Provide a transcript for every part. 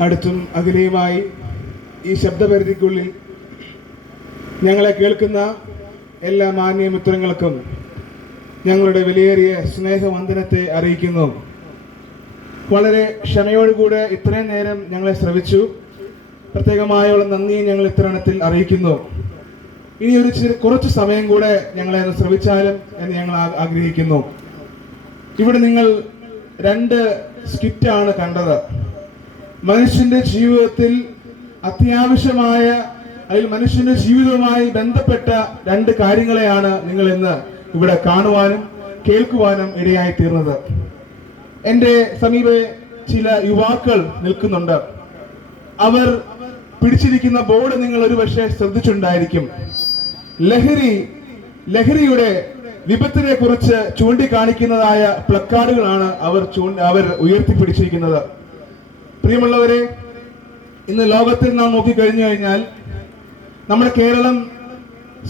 അടുത്തും അകലെയുമായി ഈ ശബ്ദപരിധിക്കുള്ളിൽ ഞങ്ങളെ കേൾക്കുന്ന എല്ലാ മാന്യമിത്രങ്ങൾക്കും ഞങ്ങളുടെ വിലയേറിയ സ്നേഹവന്ദനത്തെ അറിയിക്കുന്നു. വളരെ ക്ഷമയോടുകൂടെ ഇത്രയും നേരം ഞങ്ങളെ ശ്രവിച്ചു. പ്രത്യേകമായുള്ള നന്ദി ഞങ്ങൾ ഇത്തരണത്തിൽ അറിയിക്കുന്നു. ഇനി കുറച്ച് സമയം കൂടെ ഞങ്ങളെ ഒന്ന് ശ്രവിച്ചാലും എന്ന് ഞങ്ങൾ ആഗ്രഹിക്കുന്നു. ഇവിടെ നിങ്ങൾ 2 സ്കിറ്റാണ് കണ്ടത്. മനുഷ്യന്റെ ജീവിതത്തിൽ അത്യാവശ്യമായ അല്ലെങ്കിൽ മനുഷ്യന്റെ ജീവിതവുമായി ബന്ധപ്പെട്ട 2 കാര്യങ്ങളെയാണ് നിങ്ങൾ ഇന്ന് ഇവിടെ കാണുവാനും കേൾക്കുവാനും ഇടയായി തീർന്നത്. എൻ്റെ സമീപെ ചില യുവാക്കൾ നിൽക്കുന്നുണ്ട്. അവർ പിടിച്ചിരിക്കുന്ന ബോർഡ് നിങ്ങൾ ഒരുപക്ഷെ ശ്രദ്ധിച്ചിട്ടുണ്ടായിരിക്കും. ലഹരിയുടെ വിപത്തിനെ കുറിച്ച് ചൂണ്ടിക്കാണിക്കുന്നതായ പ്ലക്കാർഡുകളാണ് അവർ ഉയർത്തിപ്പിടിച്ചിരിക്കുന്നത്. പ്രിയമുള്ളവരെ, ഇന്ന് ലോകത്തിൽ നാം നോക്കിക്കഴിഞ്ഞു കഴിഞ്ഞാൽ നമ്മുടെ കേരളം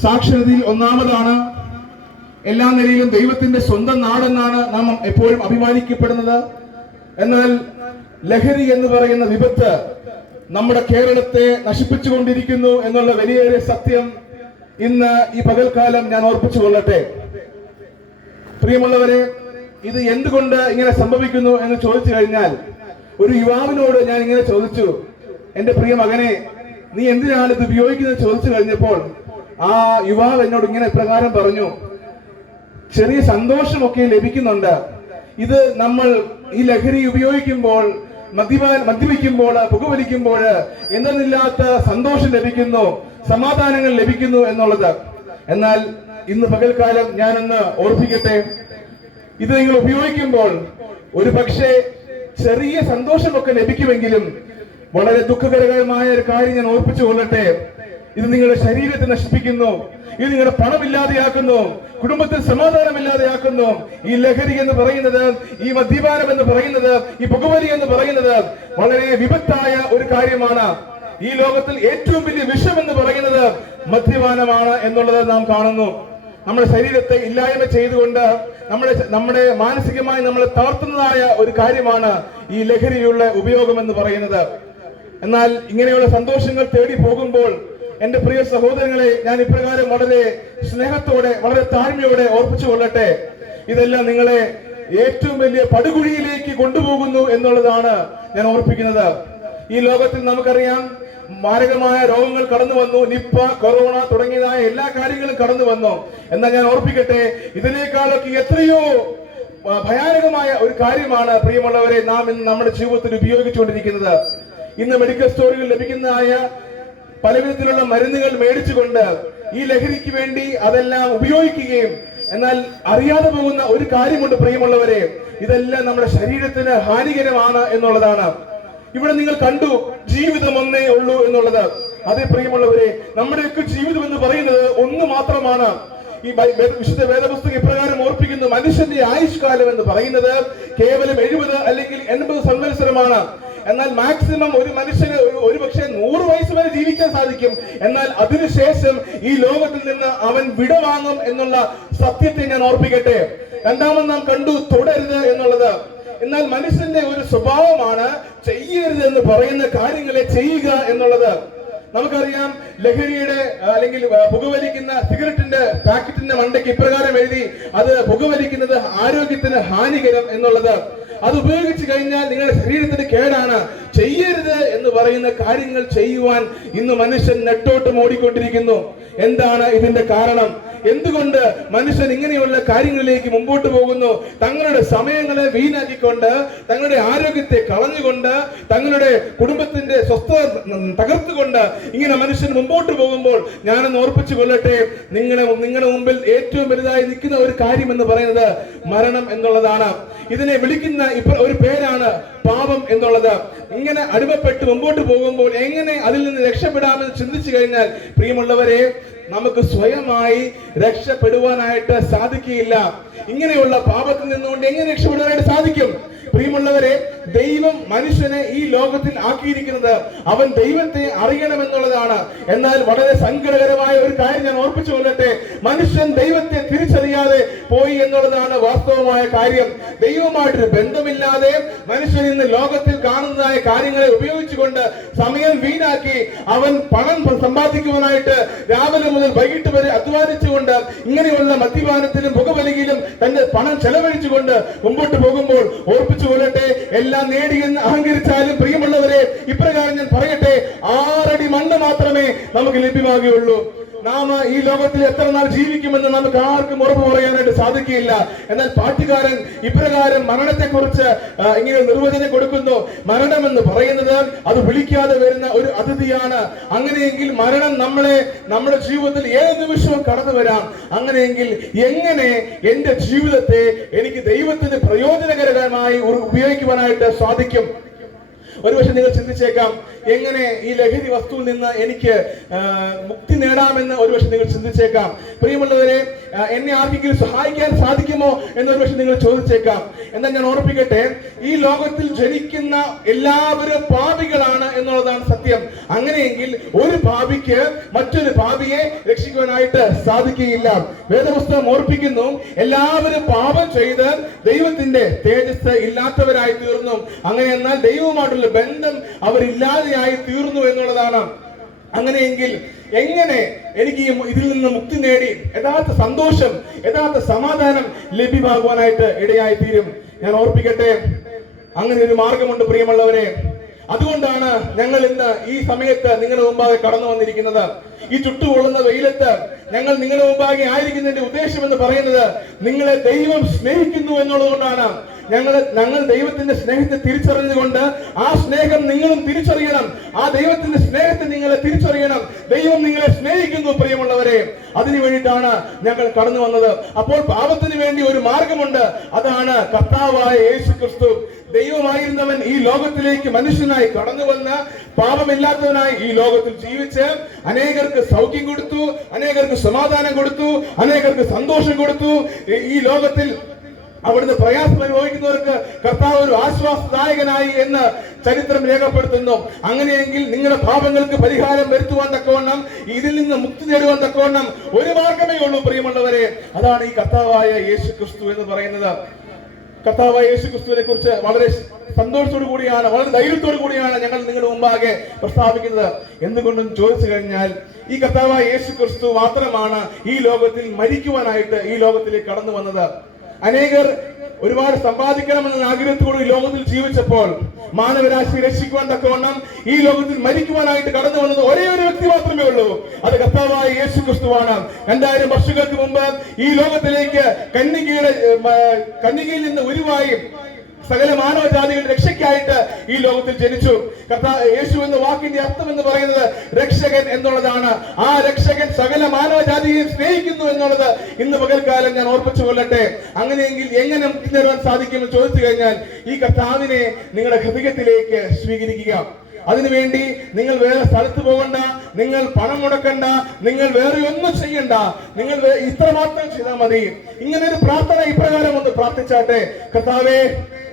സാക്ഷരതയിൽ 1-ാമതാണ്. എല്ലാ നിലയിലും ദൈവത്തിന്റെ സ്വന്തം നാടെന്നാണ് നാം എപ്പോഴും അഭിമാനിക്കപ്പെടുന്നത്. എന്നാൽ ലഹരി എന്ന് പറയുന്ന വിപത്ത് നമ്മുടെ കേരളത്തെ നശിപ്പിച്ചുകൊണ്ടിരിക്കുന്നു എന്നുള്ള വലിയൊരു സത്യം ഇന്ന് ഈ പകൽക്കാലം ഞാൻ ഓർപ്പിച്ചു കൊള്ളട്ടെ. പ്രിയമുള്ളവരെ, ഇത് എന്തുകൊണ്ട് ഇങ്ങനെ സംഭവിക്കുന്നു എന്ന് ചോദിച്ചു കഴിഞ്ഞാൽ, ഒരു യുവാവിനോട് ഞാൻ ഇങ്ങനെ ചോദിച്ചു, എന്റെ പ്രിയ മകനെ, നീ എന്തിനാണ് ഇത് ഉപയോഗിക്കുന്നത് ചോദിച്ചു കഴിഞ്ഞപ്പോൾ ആ യുവാവ് എന്നോട് ഇങ്ങനെ ഇപ്രകാരം പറഞ്ഞു, ചെറിയ സന്തോഷമൊക്കെ ലഭിക്കുന്നുണ്ട്. ഇത് നമ്മൾ ഈ ലഹരി ഉപയോഗിക്കുമ്പോൾ, മദ്യപിക്കുമ്പോൾ, പുകവലിക്കുമ്പോൾ എന്തെന്നില്ലാത്ത സന്തോഷം ലഭിക്കുന്നു, സമാധാനങ്ങൾ ലഭിക്കുന്നു എന്നുള്ളത്. എന്നാൽ ഇന്ന് പകൽക്കാലം ഞാനൊന്ന് ഓർപ്പിക്കട്ടെ, ഇത് നിങ്ങൾ ഉപയോഗിക്കുമ്പോൾ ഒരു പക്ഷേ ചെറിയ സന്തോഷമൊക്കെ ലഭിക്കുമെങ്കിലും വളരെ ദുഃഖകരമായ ഒരു കാര്യം ഞാൻ ഓർപ്പിച്ചു കൊള്ളട്ടെ. ഇത് നിങ്ങളുടെ ശരീരത്തെ നശിപ്പിക്കുന്നു, ഇത് നിങ്ങളുടെ പണമില്ലാതെയാക്കുന്നു, കുടുംബത്തിൽ സമാധാനമില്ലാതെയാക്കുന്നു. ഈ ലഹരി എന്ന് പറയുന്നത്, ഈ മദ്യപാനം എന്ന് പറയുന്നത്, ഈ പുകവലി എന്ന് പറയുന്നത് വളരെ വിപത്തായ ഒരു കാര്യമാണ്. ഈ ലോകത്തിൽ ഏറ്റവും വലിയ വിഷം എന്ന് പറയുന്നത് മദ്യപാനമാണ് എന്നുള്ളത് നാം കാണുന്നു. നമ്മുടെ ശരീരത്തെ ഇല്ലായ്മ ചെയ്തുകൊണ്ട് നമ്മുടെ മാനസികമായി നമ്മളെ തളർത്തുന്നതായ ഒരു കാര്യമാണ് ഈ ലഹരിയുള്ള ഉപയോഗം എന്ന് പറയുന്നത്. എന്നാൽ ഇങ്ങനെയുള്ള സന്തോഷങ്ങൾ തേടി പോകുമ്പോൾ എന്റെ പ്രിയ സഹോദരങ്ങളെ, ഞാൻ ഇപ്രകാരം വളരെ സ്നേഹത്തോടെ, വളരെ താഴ്മയോടെ ഓർപ്പിച്ചു കൊള്ളട്ടെ, ഇതെല്ലാം നിങ്ങളെ ഏറ്റവും വലിയ പടുകുഴിയിലേക്ക് കൊണ്ടുപോകുന്നു എന്നുള്ളതാണ് ഞാൻ ഓർപ്പിക്കുന്നത്. ഈ ലോകത്തിൽ നമുക്കറിയാം, മാരകമായ രോഗങ്ങൾ കടന്നു വന്നു. നിപ്പ, കൊറോണ തുടങ്ങിയതായ എല്ലാ കാര്യങ്ങളും കടന്നു വന്നു. എന്നാൽ ഞാൻ ഓർപ്പിക്കട്ടെ, ഇതിനേക്കാളൊക്കെ എത്രയോ ഭയാനകമായ ഒരു കാര്യമാണ് പ്രിയമുള്ളവരെ നാം ഇന്ന് നമ്മുടെ ജീവിതത്തിൽ ഉപയോഗിച്ചുകൊണ്ടിരിക്കുന്നത്. ഇന്ന് മെഡിക്കൽ സ്റ്റോറുകളിൽ ലഭിക്കുന്നതായ പലവിധത്തിലുള്ള മരുന്നുകൾ മേടിച്ചുകൊണ്ട് ഈ ലഹരിക്ക് വേണ്ടി അതെല്ലാം ഉപയോഗിക്കുകയും, എന്നാൽ അറിയാതെ പോകുന്ന ഒരു കാര്യമുണ്ട് പ്രിയമുള്ളവരെ, ഇതെല്ലാം നമ്മുടെ ശരീരത്തിന് ഹാനികരമാണ് എന്നുള്ളതാണ്. ഇവിടെ നിങ്ങൾ കണ്ടു, ജീവിതം ഒന്നേ ഉള്ളൂ എന്നുള്ളത്. അതേ പ്രിയമുള്ളവരെ, നമ്മുടെയൊക്കെ ജീവിതം എന്ന് പറയുന്നത് ഒന്ന് മാത്രമാണ്. ഈ വിശുദ്ധ വേദപുസ്തകം ഇപ്രകാരം ഓർപ്പിക്കുന്നു, മനുഷ്യന്റെ ആയുഷ്കാലം എന്ന് പറയുന്നത് കേവലം 70 അല്ലെങ്കിൽ 80 സംവത്സരമാണ്. എന്നാൽ മാക്സിമം ഒരു മനുഷ്യന് ഒരു പക്ഷേ 100 വയസ്സ് വരെ ജീവിക്കാൻ സാധിക്കും. എന്നാൽ അതിനുശേഷം ഈ ലോകത്തിൽ നിന്ന് അവൻ വിടവാങ്ങും എന്നുള്ള സത്യത്തെ ഞാൻ ഓർപ്പിക്കട്ടെ. രണ്ടാമത് നാം കണ്ടു, തുടരുത് എന്നുള്ളത്. എന്നാൽ മനുഷ്യന്റെ ഒരു സ്വഭാവമാണ് ചെയ്യരുത് എന്ന് പറയുന്ന കാര്യങ്ങളെ ചെയ്യുക എന്നുള്ളത്. നമുക്കറിയാം, ലഹരിയുടെ അല്ലെങ്കിൽ പുകവലിക്കുന്ന സിഗരറ്റിന്റെ പാക്കറ്റിന്റെ മണ്ടയ്ക്ക് ഇപ്രകാരം എഴുതി, അത് പുകവലിക്കുന്നത് ആരോഗ്യത്തിന് ഹാനികരം എന്നുള്ളത്. അത് ഉപയോഗിച്ചു കഴിഞ്ഞാൽ നിങ്ങളുടെ ശരീരത്തിന് കേടാണ്. ചെയ്യരുത് എന്ന് പറയുന്ന കാര്യങ്ങൾ ചെയ്യുവാൻ ഇന്ന് മനുഷ്യൻ നെട്ടോട്ടം ഓടിക്കൊണ്ടിരിക്കുന്നു. എന്താണ് ഇതിന്റെ കാരണം? എന്തുകൊണ്ട് മനുഷ്യൻ ഇങ്ങനെയുള്ള കാര്യങ്ങളിലേക്ക് മുമ്പോട്ട് പോകുന്നു? തങ്ങളുടെ സമയങ്ങളെ വീണാക്കിക്കൊണ്ട്, തങ്ങളുടെ ആരോഗ്യത്തെ കളഞ്ഞുകൊണ്ട്, തങ്ങളുടെ കുടുംബത്തിന്റെ സ്വസ്ഥത തകർത്തുകൊണ്ട് ഇങ്ങനെ മനുഷ്യൻ മുമ്പോട്ട് പോകുമ്പോൾ ഞാനൊന്ന് ഓർപ്പിച്ചു കൊള്ളട്ടെ, നിങ്ങളുടെ മുമ്പിൽ ഏറ്റവും വലുതായി നിൽക്കുന്ന ഒരു കാര്യം എന്ന് പറയുന്നത് മരണം എന്നുള്ളതാണ്. ഇതിനെ വിളിക്കുന്ന ഒരു പേരാണ് പാപം എന്നുള്ളത്. ഇങ്ങനെ അടിമപ്പെട്ട് മുമ്പോട്ട് പോകുമ്പോൾ എങ്ങനെ അതിൽ നിന്ന് രക്ഷപ്പെടാമെന്ന് ചിന്തിച്ചു കഴിഞ്ഞാൽ പ്രിയമുള്ളവരെ, നമുക്ക് സ്വയമായി രക്ഷപ്പെടുവാനായിട്ട് സാധിക്കുകയില്ല. ഇങ്ങനെയുള്ള പാപത്തിൽ നിന്നുകൊണ്ട് എങ്ങനെ രക്ഷപ്പെടുവാനായിട്ട് സാധിക്കും? പ്രിയമുള്ളവരെ, ദൈവം മനുഷ്യനെ ഈ ലോകത്തിൽ ആക്കിയിരിക്കുന്നത് അവൻ ദൈവത്തെ അറിയണമെന്നുള്ളതാണ്. എന്നാൽ വളരെ സങ്കടകരമായ ഒരു കാര്യം ഞാൻ ഓർപ്പിച്ചു കൊള്ളട്ടെ, മനുഷ്യൻ ദൈവത്തെ തിരിച്ചറിയാതെ പോയി എന്നുള്ളതാണ് വാസ്തവമായ കാര്യം. ദൈവമായിട്ടൊരു ബന്ധമില്ലാതെ മനുഷ്യൻ ഇന്ന് ലോകത്തിൽ കാണുന്നതായ കാര്യങ്ങളെ ഉപയോഗിച്ചുകൊണ്ട് സമയം വീണാക്കി അവൻ പണം സമ്പാദിക്കുവാനായിട്ട് രാവിലെ മുതൽ വൈകിട്ട് വരെ അധ്വാനിച്ചുകൊണ്ട് ഇങ്ങനെയുള്ള മദ്യപാനത്തിലും പുകവലിയിലും തന്റെ പണം ചെലവഴിച്ചുകൊണ്ട് മുമ്പോട്ട് പോകുമ്പോൾ ഓർപ്പിച്ചു കൊള്ളട്ടെ, എല്ലാം നേടിയെന്ന് അഹങ്കരിച്ചാലും പ്രിയമുള്ളവരെ, ഇപ്രകാരം ഞാൻ പറയട്ടെ, 6 അടി മണ്ണ് മാത്രമേ നമുക്ക് ലഭ്യമാകുകയുള്ളൂ. നാം ഈ ലോകത്തിൽ എത്ര നാൾ ജീവിക്കുമെന്ന് നമുക്ക് ആർക്കും ഉറപ്പ് പറയാനായിട്ട് സാധിക്കില്ല. എന്നാൽ പാട്ടുകാരൻ ഇപ്രകാരം മരണത്തെക്കുറിച്ച് ഇങ്ങനെ നിർവചനം കൊടുക്കുന്നു. മരണം എന്ന് പറയുന്നത് അത് വിളിക്കാതെ വരുന്ന ഒരു അതിഥിയാണ്. അങ്ങനെയെങ്കിൽ മരണം നമ്മുടെ ജീവിതത്തിൽ ഏത് നിമിഷവും കടന്നു വരാം. അങ്ങനെയെങ്കിൽ എങ്ങനെ എന്റെ ജീവിതത്തെ എനിക്ക് ദൈവത്തിന് പ്രയോജനകരമായി ഉപയോഗിക്കുവാനായിട്ട് സാധിക്കും? ഒരുപക്ഷെ നിങ്ങൾ ചിന്തിച്ചേക്കാം, എങ്ങനെ ഈ ലഹരി വസ്തുവിൽ നിന്ന് എനിക്ക് മുക്തി നേടാമെന്ന് ഒരുപക്ഷെ നിങ്ങൾ ചിന്തിച്ചേക്കാം. പ്രിയമുള്ളവരെ, എന്നെ ആർക്കെങ്കിലും സഹായിക്കാൻ സാധിക്കുമോ എന്നൊരുപക്ഷെ നിങ്ങൾ ചോദിച്ചേക്കാം. എന്നാൽ ഞാൻ ഓർപ്പിക്കട്ടെ, ഈ ലോകത്തിൽ ജനിക്കുന്ന എല്ലാവരും പാപികളാണ് എന്നുള്ളതാണ് സത്യം. അങ്ങനെയെങ്കിൽ ഒരു പാപിക്ക് മറ്റൊരു പാപിയെ രക്ഷിക്കുവാനായിട്ട് സാധിക്കുകയില്ല. വേദപുസ്തകം ഓർപ്പിക്കുന്നു, എല്ലാവരും പാപം ചെയ്ത് ദൈവത്തിന്റെ തേജസ് ഇല്ലാത്തവരായി തീർന്നു. അങ്ങനെ എന്നാൽ ദൈവവുമായിട്ടുള്ള ബന്ധം അവരില്ലാതെയായി തീർന്നു എന്നുള്ളതാണ്. അങ്ങനെയെങ്കിൽ എങ്ങനെ എനിക്ക് ഇതിൽ നിന്ന് മുക്തി നേടി യഥാർത്ഥ സന്തോഷം, യഥാർത്ഥ സമാധാനം ലഭ്യമാകുവാനായിട്ട് ഇടയായി തീരും? ഞാൻ ഓർപ്പിക്കട്ടെ, അങ്ങനെ ഒരു മാർഗമുണ്ട് പ്രിയമുള്ളവരെ. അതുകൊണ്ടാണ് ഞങ്ങൾ ഇന്ന് ഈ സമയത്ത് നിങ്ങളുടെ മുമ്പാകെ കടന്നു വന്നിരിക്കുന്നത്. ഈ ചുട്ടുകൊള്ളുന്ന വെയിലത്ത് ഞങ്ങൾ നിങ്ങളുടെ മുമ്പാകെ ആയിരിക്കുന്നതിന്റെ ഉദ്ദേശം എന്ന് പറയുന്നത്, നിങ്ങളെ ദൈവം സ്നേഹിക്കുന്നു എന്നുള്ളതുകൊണ്ടാണ്. ഞങ്ങൾ ദൈവത്തിന്റെ സ്നേഹത്തെ തിരിച്ചറിഞ്ഞുകൊണ്ട് ആ സ്നേഹം നിങ്ങളും തിരിച്ചറിയണം. ആ ദൈവത്തിന്റെ സ്നേഹത്തെ നിങ്ങളെ തിരിച്ചറിയണം. ദൈവം നിങ്ങളെ സ്നേഹിക്കുന്നു പ്രിയമുള്ളവരെ. അതിനു വേണ്ടിയിട്ടാണ് ഞങ്ങൾ കടന്നു വന്നത്. അപ്പോൾ പാപത്തിന് വേണ്ടി ഒരു മാർഗമുണ്ട്. അതാണ് കർത്താവായ യേശു ക്രിസ്തു. ദൈവമായിരുന്നവൻ ഈ ലോകത്തിലേക്ക് മനുഷ്യനായി കടന്നു വന്ന് പാപമില്ലാത്തവനായി ഈ ലോകത്തിൽ ജീവിച്ച് അനേകർക്ക് സൗഖ്യം കൊടുത്തു, അനേകർക്ക് സമാധാനം കൊടുത്തു, അനേകർക്ക് സന്തോഷം കൊടുത്തു. ഈ ലോകത്തിൽ അവിടുന്ന് പ്രയാസം അനുഭവിക്കുന്നവർക്ക് കർത്താവ് ഒരു ആശ്വാസദായകനായി എന്ന് ചരിത്രം രേഖപ്പെടുത്തുന്നു. അങ്ങനെയെങ്കിൽ നിങ്ങളുടെ പാപങ്ങൾക്ക് പരിഹാരം വരുത്തുവാൻ തക്കവണ്ണം, ഇതിൽ നിന്ന് മുക്തി നേടുവാൻ തക്കവണ്ണം ഒരു മാർഗമേ ഉള്ളൂ പ്രിയമുള്ളവരെ. അതാണ് ഈ കർത്താവായ യേശു ക്രിസ്തു എന്ന് പറയുന്നത്. കർത്താവായ യേശു ക്രിസ്തുവിനെ കുറിച്ച് വളരെ സന്തോഷത്തോടു കൂടിയാണ്, വളരെ ധൈര്യത്തോടു കൂടിയാണ് ഞങ്ങൾ നിങ്ങളുടെ മുമ്പാകെ പ്രസ്താവിക്കുന്നത്. എന്തുകൊണ്ടെന്ന് ചോദിച്ചു കഴിഞ്ഞാൽ, ഈ കർത്താവായ യേശു ക്രിസ്തു മാത്രമാണ് ഈ ലോകത്തിൽ മരിക്കുവാനായിട്ട് ഈ ലോകത്തിലേക്ക് കടന്നു വന്നത്. അനേകർ ഒരുപാട് സമ്പാദിക്കണമെന്ന ആഗ്രഹത്തോട് ഈ ലോകത്തിൽ ജീവിച്ചപ്പോൾ മാനവരാശി രക്ഷിക്കുവാൻ തക്കവണ്ണം ഈ ലോകത്തിൽ മരിക്കുവാനായിട്ട് കടന്നു വന്നത് ഒരേ ഒരു വ്യക്തി മാത്രമേ ഉള്ളൂ. അത് കർത്താവായ യേശു ക്രിസ്തുവാണ്. 2000 വർഷങ്ങൾക്ക് മുമ്പ് ഈ ലോകത്തിലേക്ക് കന്യകയിൽ നിന്ന് ഉരുവായി സകല മാനവജാതികളുടെ രക്ഷയ്ക്കായിട്ട് ഈ ലോകത്തിൽ ജനിച്ചു. യേശു എന്ന വാക്കിന്റെ അർത്ഥം എന്ന് പറയുന്നത് രക്ഷകൻ എന്നുള്ളതാണ്. ആ രക്ഷകൻ സകല മാനവജാതിയെയും സ്നേഹിക്കുന്നു എന്നുള്ളത് ഇന്ന് പകൽക്കാലം ഞാൻ ഓർപ്പിച്ചു കൊള്ളട്ടെ. അങ്ങനെയെങ്കിൽ എങ്ങനെ മുക്തി നേടുവാൻ സാധിക്കുമെന്ന് ചോദിച്ചു കഴിഞ്ഞാൽ, ഈ കർത്താവിനെ നിങ്ങളുടെ ഹൃദയത്തിലേക്ക് സ്വീകരിക്കുക. അതിനുവേണ്ടി നിങ്ങൾ വേറെ സ്ഥലത്ത് പോകണ്ട, നിങ്ങൾ പണം മുടക്കണ്ട, നിങ്ങൾ വേറെ ഒന്നും ചെയ്യണ്ട. നിങ്ങൾ ഇത്ര മാത്രം ചെയ്താൽ മതി. ഇങ്ങനെ ഒരു പ്രാർത്ഥന ഇപ്രകാരം ഒന്ന് പ്രാർത്ഥിച്ചാട്ടെ: കർത്താവേ,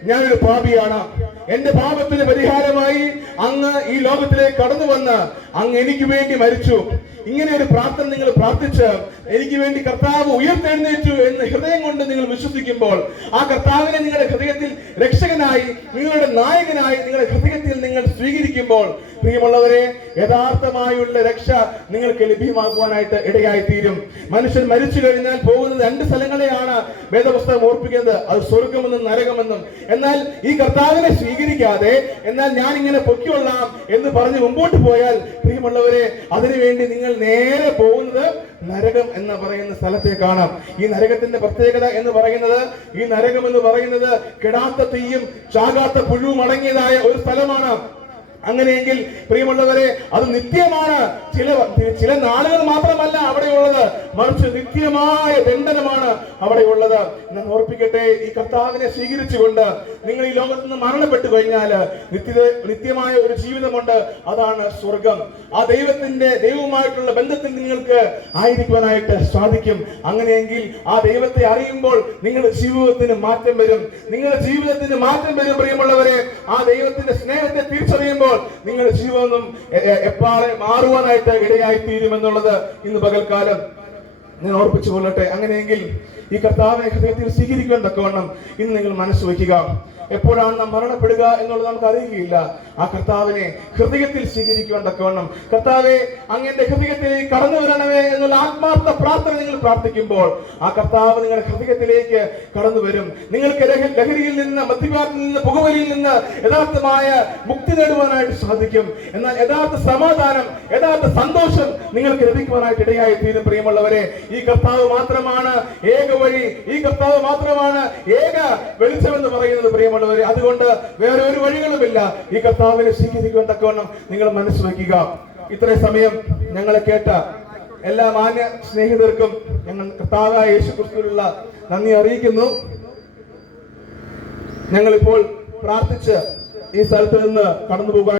ഞാനൊരു പാപിയാണ്. എന്റെ പാപത്തിന് പരിഹാരമായി അങ്ങ് ഈ ലോകത്തിലേക്ക് കടന്നു വന്ന് അങ്ങ് എനിക്ക് വേണ്ടി മരിച്ചു. ഇങ്ങനെ ഒരു പ്രാർത്ഥന നിങ്ങൾ പ്രാർത്ഥിച്ച് എനിക്ക് വേണ്ടി കർത്താവ് ഉയർത്തെഴുന്നേറ്റു എന്ന് ഹൃദയം കൊണ്ട് നിങ്ങൾ വിശ്വസിക്കുമ്പോൾ, ആ കർത്താവിനെ നിങ്ങളുടെ ഹൃദയത്തിൽ രക്ഷകനായി, നിങ്ങളുടെ നായകനായി നിങ്ങളുടെ ഹൃദയത്തിൽ നിങ്ങൾ സ്വീകരിക്കുമ്പോൾ, പ്രിയമുള്ളവരെ, യഥാർത്ഥമായുള്ള രക്ഷ നിങ്ങൾക്ക് ലഭ്യമാകുവാനായിട്ട് ഇടയായി തീരും. മനുഷ്യൻ മരിച്ചു കഴിഞ്ഞാൽ പോകുന്നത് 2 സ്ഥലങ്ങളെയാണ് വേദപുസ്തകം ഓർപ്പിക്കുന്നത്. അത് സ്വർഗമെന്നും നരകമെന്നും. എന്നാൽ ഈ കർത്താവിനെ സ്വീകരിക്കാതെ, എന്നാൽ ഞാൻ ഇങ്ങനെ പൊക്കിക്കൊള്ളാം എന്ന് പറഞ്ഞ് മുമ്പോട്ട് പോയാൽ, പ്രിയമുള്ളവരെ, അതിനുവേണ്ടി നിങ്ങൾ നേരെ പോകുന്നത് നരകം എന്ന് പറയുന്ന സ്ഥലത്തേക്കാണ്. ഈ നരകത്തിന്റെ പ്രത്യേകത എന്ന് പറയുന്നത്, ഈ നരകം എന്ന് പറയുന്നത് കെടാത്ത തീയും ചാകാത്ത പുഴുവും അടങ്ങിയതായ ഒരു സ്ഥലമാണ്. അങ്ങനെയെങ്കിൽ പ്രിയമുള്ളവരെ, അത് നിത്യമാണ്. ചില നാളുകൾ മാത്രമല്ല അവിടെയുള്ളത്, മറിച്ച് നിത്യമായ ദണ്ഡനമാണ് അവിടെയുള്ളത്. ഞാൻ ഓർപ്പിക്കട്ടെ, ഈ കർത്താവിനെ സ്വീകരിച്ചുകൊണ്ട് നിങ്ങൾ ഈ ലോകത്ത് നിന്ന് മരണപ്പെട്ടു കഴിഞ്ഞാൽ നിത്യമായ ഒരു ജീവിതമുണ്ട്. അതാണ് സ്വർഗം. ആ ദൈവവുമായിട്ടുള്ള ബന്ധത്തിൽ നിങ്ങൾക്ക് ആയിരിക്കുവാനായിട്ട് സാധിക്കും. അങ്ങനെയെങ്കിൽ ആ ദൈവത്തെ അറിയുമ്പോൾ നിങ്ങളുടെ ജീവിതത്തിന് മാറ്റം വരും. നിങ്ങളുടെ ജീവിതത്തിന് മാറ്റം വരും പ്രിയമുള്ളവരെ. ആ ദൈവത്തിന്റെ സ്നേഹത്തെ തിരിച്ചറിയുമ്പോൾ നിങ്ങളുടെ ജീവിതം എപ്പാറെ മാറുവാനായിട്ട് ഇടയായി തീരുമെന്നുള്ളത് ഇന്ന് പകൽക്കാലം ഞാൻ ഓർപ്പിച്ചു കൊള്ളട്ടെ. അങ്ങനെയെങ്കിൽ ഈ കർത്താവിനെ ഹൃദയത്തിൽ സ്വീകരിക്കാൻ തക്കവണ്ണം ഇന്ന് നിങ്ങൾ മനസ്സ് വയ്ക്കുക. എപ്പോഴാണ് നാം മരണപ്പെടുക എന്നുള്ളത് നമുക്ക് അറിയുകയില്ല. ആ കർത്താവിനെ ഹൃദയത്തിൽ സ്വീകരിക്കുവാൻ തക്കവണ്ണം, കർത്താവെ അങ്ങയുടെ ഹൃദയത്തിലേക്ക് കടന്നു വരണമേ എന്നുള്ള ആത്മാർത്ഥ പ്രാർത്ഥന നിങ്ങൾ പ്രാർത്ഥിക്കുമ്പോൾ ആ കർത്താവ് നിങ്ങളുടെ ഹൃദയത്തിലേക്ക് കടന്നു വരും. നിങ്ങൾക്ക് ലഹരിയിൽ നിന്ന്, മദ്യപാനത്തിൽ നിന്ന്, പുകവലിയിൽ നിന്ന് യഥാർത്ഥമായ മുക്തി നേടുവാനായിട്ട് സാധിക്കും. എന്നാൽ യഥാർത്ഥ സമാധാനം, യഥാർത്ഥ സന്തോഷം നിങ്ങൾക്ക് ലഭിക്കുവാനായിട്ട് ഇടയായി തീരും. പ്രിയമുള്ളവരെ, ഈ കർത്താവ് മാത്രമാണ് ഏക വഴി, ഈ കർത്താവ് മാത്രമാണ് ഏക വെളിച്ചമെന്ന് പറയുന്നത്. പ്രിയമുള്ളവരെ, അതുകൊണ്ട് വേറെ ഒരു വഴികളുമില്ല. ഈ കർത്താവിനെ സ്വീകരിക്കുവാൻ തക്കവണ്ണം നിങ്ങൾ മനസ്സ് വയ്ക്കുക. ഇത്രയും സമയം ഞങ്ങളെ കേട്ട എല്ലാ മാന്യ സ്നേഹിതർക്കും ഞങ്ങൾ കർത്താവായ യേശുക്രിസ്തുവിനുള്ള നന്ദി അറിയിക്കുന്നു. ഞങ്ങളിപ്പോൾ പ്രാർത്ഥിച്ച് ഈ സ്ഥലത്ത് നിന്ന് കടന്നു പോകാൻ